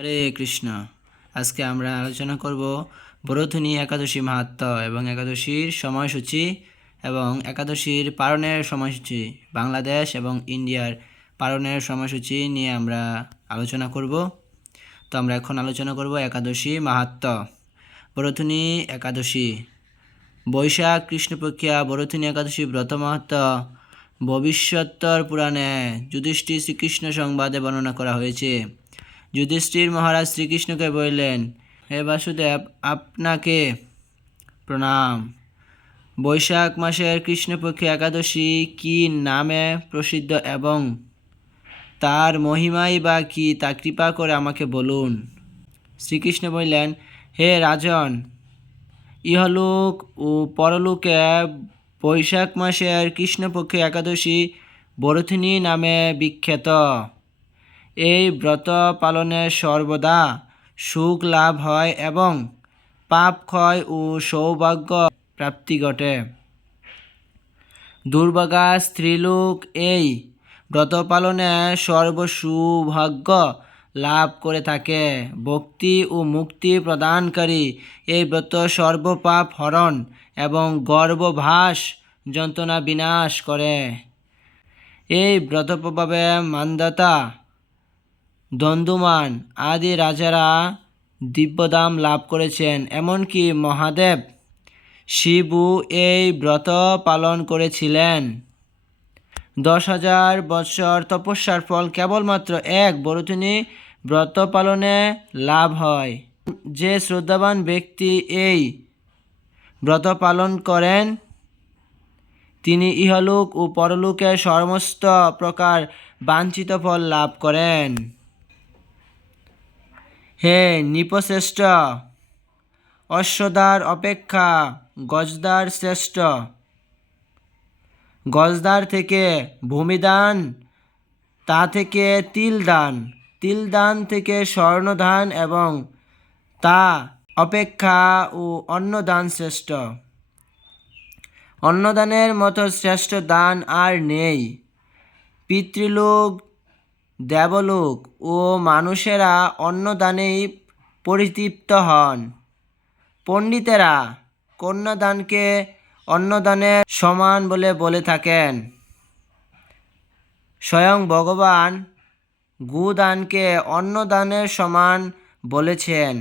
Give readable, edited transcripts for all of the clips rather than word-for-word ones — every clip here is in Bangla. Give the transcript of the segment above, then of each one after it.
হরে কৃষ্ণ। আজকে আমরা আলোচনা করব বরথনী একাদশী মাহাত্ম্য এবং একাদশীর সময়সূচি এবং একাদশীর পালনের সময়সূচি, বাংলাদেশ এবং ইন্ডিয়ার পালনের সময়সূচি নিয়ে আমরা আলোচনা করব। তো আমরা এখন আলোচনা করব একাদশী মাহাত্ম্য। বরথনী একাদশী বৈশাখ কৃষ্ণপক্ষিয়া বরথনী একাদশী ব্রত মাহাত্ম্য ভবিষ্যত্তর পুরাণে যুধিষ্ঠির শ্রীকৃষ্ণ সংবাদে বর্ণনা করা হয়েছে। যুধিষ্ঠির মহারাজ শ্রীকৃষ্ণকে বললেন, হে বাসুদেব, আপনাকে প্রণাম। বৈশাখ মাসের কৃষ্ণপক্ষে একাদশী কি নামে প্রসিদ্ধ এবং তার মহিমাই বা কি তা কৃপা করে আমাকে বলুন। শ্রীকৃষ্ণ বললেন, হে রাজন, ইহলোক ও পরলোকে বৈশাখ মাসের কৃষ্ণপক্ষে একাদশী বরথনী নামে বিখ্যাত। এই ব্রত পালনে সর্বদা সুখ লাভ হয় এবং পাপ ক্ষয় ও সৌভাগ্য প্রাপ্তি ঘটে। দুর্ভাগা স্ত্রীলোক এই ব্রত পালনে সর্বসৌভাগ্য লাভ করে থাকে। ভক্তি ও মুক্তি প্রদানকারী এই ব্রত সর্বপাপ হরণ এবং গর্ভভাস যন্ত্রণা বিনাশ করে। এই ব্রত প্রভাবে মান্ধাতা, দন্দুমান আদি রাজারা দিব্যধাম লাভ করেছেন। এমনকি মহাদেব শিবও এই ব্রত পালন করেছিলেন। 10,000 বৎসর তপস্যার ফল কেবলমাত্র এক বরথনী ব্রত পালনে লাভ হয়। যে শ্রদ্ধাবান ব্যক্তি এই ব্রত পালন করেন তিনি ইহলোক ও পরলোকের সমস্ত প্রকার বাঞ্ছিত ফল লাভ করেন। হে নৃপশ্রেষ্ঠ, অশ্বদার অপেক্ষা গজদার শ্রেষ্ঠ। গজদার থেকে ভূমিদান, তা থেকে তিলদান, তিলদান থেকে স্বর্ণদান এবং তা অপেক্ষা ও অন্নদান শ্রেষ্ঠ। অন্নদানের মতো শ্রেষ্ঠ দান আর নেই। পিতৃলোক, দেবলোক ও মানুষেরা অন্নদানেই পরিতৃপ্ত হন। পণ্ডিতেরা কন্যাদানকে অন্নদানের সমান বলে থাকেন। স্বয়ং ভগবান গোদানকে অন্নদানের সমান বলেছেন।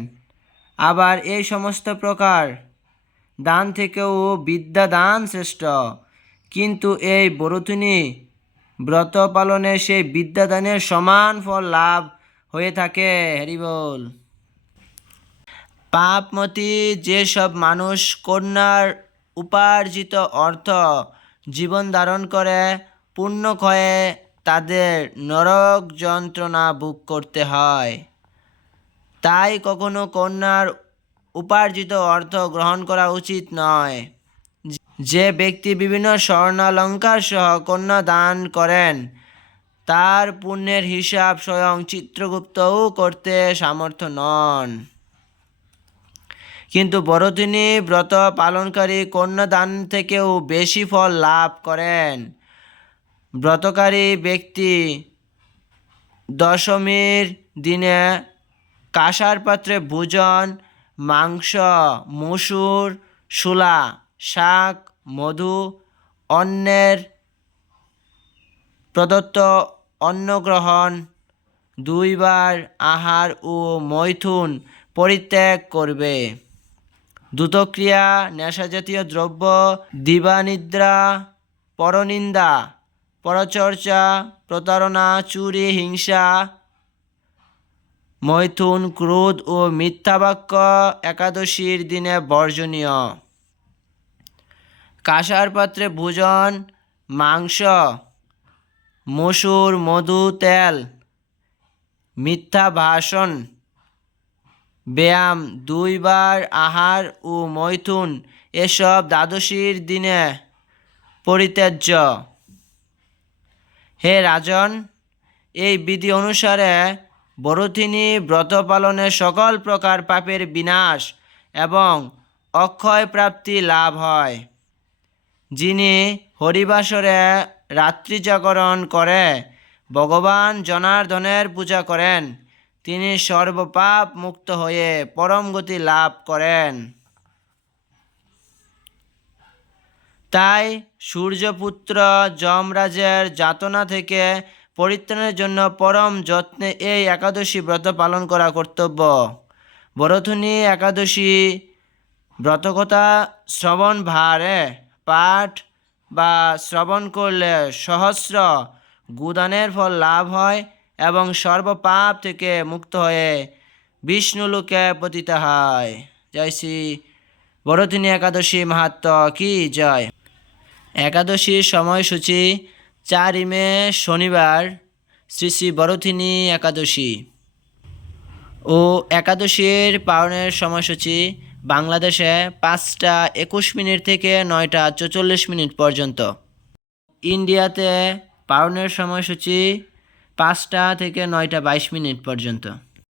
আবার এই সমস্ত প্রকার দান থেকেও বিদ্যাদান শ্রেষ্ঠ। কিন্তু এই বরথনী ব্রত পালনে সেই বিদ্যাদানের সমান ফল লাভ হয়ে থাকে। হরি বল। পাপমতি যেসব মানুষ কন্যার উপার্জিত অর্থ জীবন ধারণ করে, পুণ্যক্ষয়ে তাদের নরক যন্ত্রণা ভোগ করতে হয়। তাই কখনো কন্যার উপার্জিত অর্থ গ্রহণ করা উচিত নয়। যে ব্যক্তি বিভিন্ন স্বর্ণালঙ্কার সহ কন্যা দান করেন তার পুণ্যের হিসাব স্বয়ং চিত্রগুপ্তও করতে সামর্থ্য নন। কিন্তু বরথনী ব্রত পালনকারী কন্যাদান থেকেও বেশি ফল লাভ করেন। ব্রতকারী ব্যক্তি দশমীর দিনে কাঁসার পাত্রে ভোজন, মাংস, মসুর, শূলা, শাক, মধু, অন্যের প্রদত্ত অন্নগ্রহণ, 2 বার আহার ও মৈথুন পরিত্যাগ করবে। দ্রুতক্রিয়া, নেশাজাতীয় দ্রব্য, দিবানিদ্রা, পরনিন্দা, পরচর্চা, প্রতারণা, চুরি, হিংসা, মৈথুন, ক্রোধ ও মিথ্যাবাক্য একাদশীর দিনে বর্জনীয়। কাঁসার পাত্রে ভোজন, মাংস, মসুর, মধু, তেল, মিথ্যা ভাষণ, ব্যায়াম, 2 বার আহার ও মৈথুন এসব দ্বাদশীর দিনে পরিত্যাজ্য। হে রাজন, এই বিধি অনুসারে বরথনী ব্রত পালনে সকল প্রকার পাপের বিনাশ এবং অক্ষয় প্রাপ্তি লাভ হয়। যিনি হরিবাসরে রাত্রি জাগরণ করে ভগবান জনার্দনের পূজা করেন তিনি সর্বপাপ মুক্ত হয়ে পরম গতি লাভ করেন। তাই সূর্যপুত্র যমরাজের যাতনা থেকে পরিত্রাণের জন্য পরম যত্নে এই একাদশী ব্রত পালন করা কর্তব্য। বরথুনী একাদশী ব্রতকথা শ্রবণ ভারে পাঠ বা শ্রবণ করলে সহস্র গুদানের ফল লাভ হয় এবং সর্বপাপ থেকে মুক্ত হয়ে বিষ্ণুলোকে পতিত হয়। জয় শ্রী বরথুনী একাদশী মাহাত্ম্য কি জয়। একাদশীর সময়সূচি 4 মে শনিবার শ্রী শ্রী বরথুনী একাদশী ও একাদশীর পালনের সময়সূচি বাংলাদেশে 5টা 21 মিনিট থেকে 9টা 44 মিনিট পর্যন্ত। ইন্ডিয়াতে পালনের সময়সূচি 5টা থেকে 9টা 22 মিনিট পর্যন্ত।